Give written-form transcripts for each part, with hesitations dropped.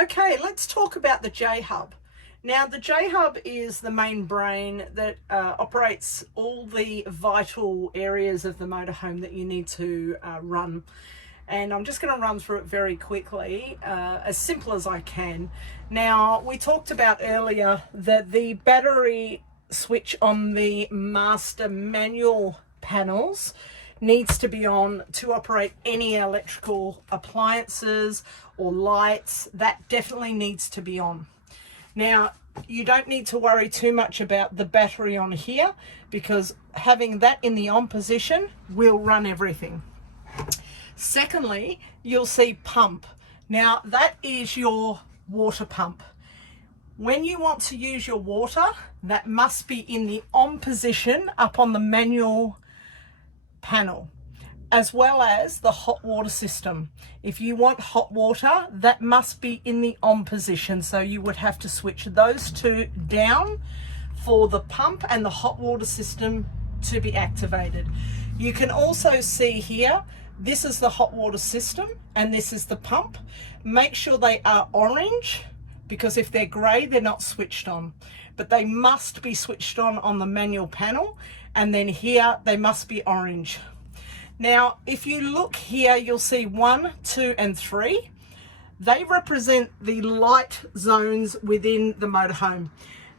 Okay, let's talk about the JHUB. Now, the JHUB is the main brain that operates all the vital areas of the motorhome that you need to run. And I'm just going to run through it very quickly, as simple as I can. Now, we talked about earlier that the battery switch on the master manual panels needs to be on to operate any electrical appliances or lights. That definitely needs to be on. Now, you don't need to worry too much about the battery on here, because having that in the on position will run everything. Secondly, you'll see pump. Now, that is your water pump. When you want to use your water, that must be in the on position up on the manual panel, as well as the hot water system. If you want hot water, that must be in the on position, so you would have to switch those two down for the pump and the hot water system to be activated. You can also see here, this is the hot water system and this is the pump. Make sure they are orange, because if they're grey, they're not switched on, but they must be switched on the manual panel. And then here they must be orange. Now, if you look here, you'll see 1, 2, and 3. They represent the light zones within the motorhome.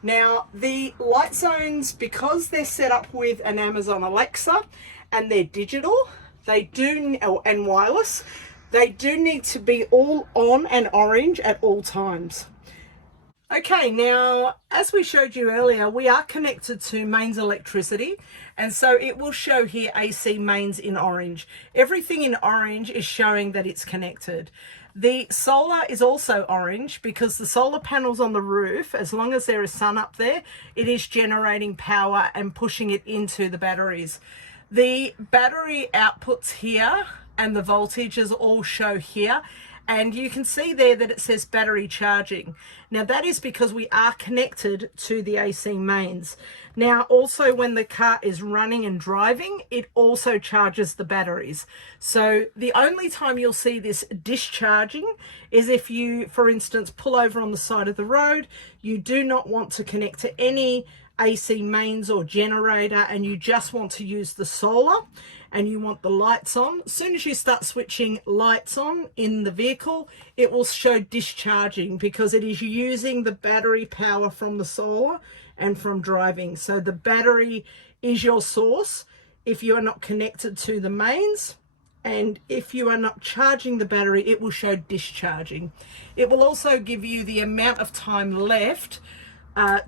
Now, the light zones, because they're set up with an Amazon Alexa and they're digital, and wireless, they do need to be all on and orange at all times. Okay, now, as we showed you earlier, we are connected to mains electricity, and so it will show here AC mains in orange. Everything in orange is showing that it's connected. The solar is also orange because the solar panels on the roof, as long as there is sun up there, it is generating power and pushing it into the batteries. The battery outputs here and the voltages all show here. And you can see there that it says battery charging. Now, that is because we are connected to the AC mains. Now, also when the car is running and driving, it also charges the batteries. So the only time you'll see this discharging is if you, for instance, pull over on the side of the road, you do not want to connect to any AC mains or generator, and you just want to use the solar and you want the lights on. As soon as you start switching lights on in the vehicle, it will show discharging, because it is using the battery power from the solar and from driving. So the battery is your source if you are not connected to the mains, and if you are not charging the battery, it will show discharging. It will also give you the amount of time left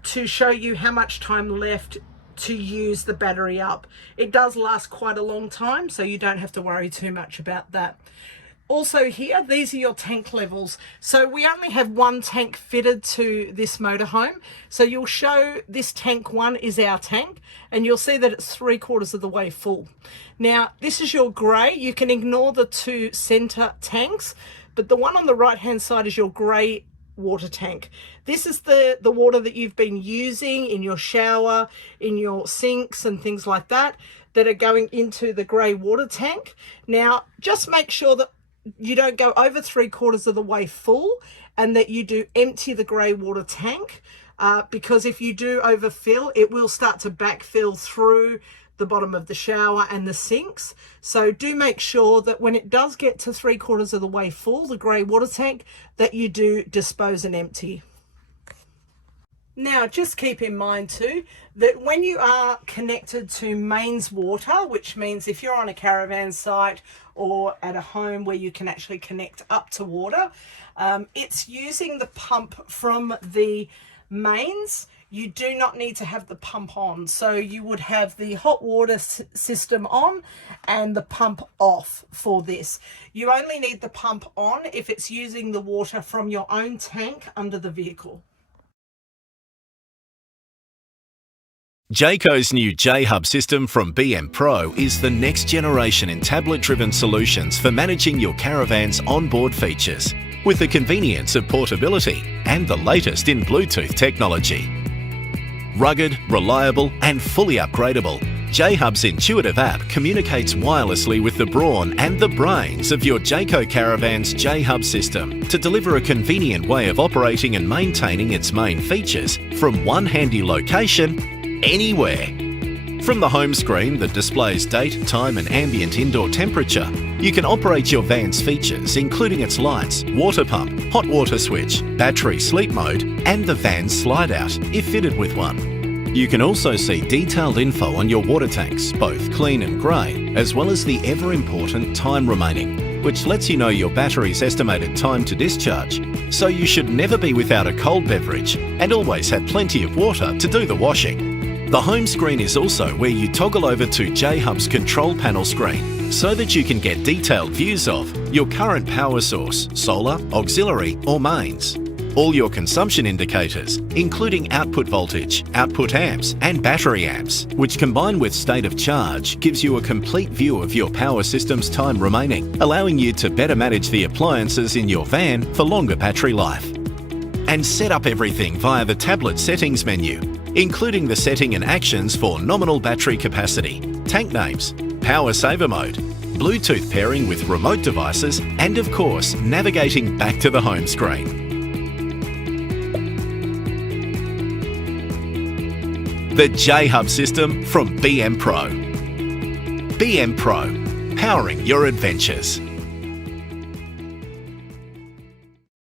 to show you how much time left to use the battery up. It does last quite a long time, so you don't have to worry too much about that. Also here, these are your tank levels. So we only have one tank fitted to this motorhome. So you'll show this tank 1 is our tank, and you'll see that it's 3/4 of the way full. Now, this is your grey. You can ignore the 2 center tanks, but the one on the right hand side is your grey water tank. This is the water that you've been using in your shower, in your sinks and things like that, that are going into the grey water tank. Now, just make sure that you don't go over 3/4 of the way full, and that you do empty the grey water tank, because if you do overfill, it will start to backfill through the bottom of the shower and the sinks. So do make sure that when it does get to 3/4 of the way full, the grey water tank, that you do dispose and empty. Now, just keep in mind too, that when you are connected to mains water, which means if you're on a caravan site or at a home where you can actually connect up to water, it's using the pump from the mains. You do not need to have the pump on. So you would have the hot water system on and the pump off for this. You only need the pump on if it's using the water from your own tank under the vehicle. Jayco's new JHUB system from BM Pro is the next generation in tablet-driven solutions for managing your caravan's onboard features, with the convenience of portability and the latest in Bluetooth technology. Rugged, reliable and fully upgradable, JHUB's intuitive app communicates wirelessly with the brawn and the brains of your Jayco Caravan's JHUB system to deliver a convenient way of operating and maintaining its main features from one handy location, anywhere. From the home screen that displays date, time and ambient indoor temperature, you can operate your van's features including its lights, water pump, hot water switch, battery sleep mode and the van's slide out if fitted with one. You can also see detailed info on your water tanks, both clean and grey, as well as the ever-important time remaining, which lets you know your battery's estimated time to discharge, so you should never be without a cold beverage and always have plenty of water to do the washing. The home screen is also where you toggle over to JHUB's control panel screen so that you can get detailed views of your current power source, solar, auxiliary or mains. All your consumption indicators, including output voltage, output amps and battery amps, which combined with state of charge gives you a complete view of your power system's time remaining, allowing you to better manage the appliances in your van for longer battery life. And set up everything via the tablet settings menu, including the setting and actions for nominal battery capacity, tank names, power saver mode, Bluetooth pairing with remote devices and of course navigating back to the home screen. The JHUB system from BM Pro. BM Pro, powering your adventures.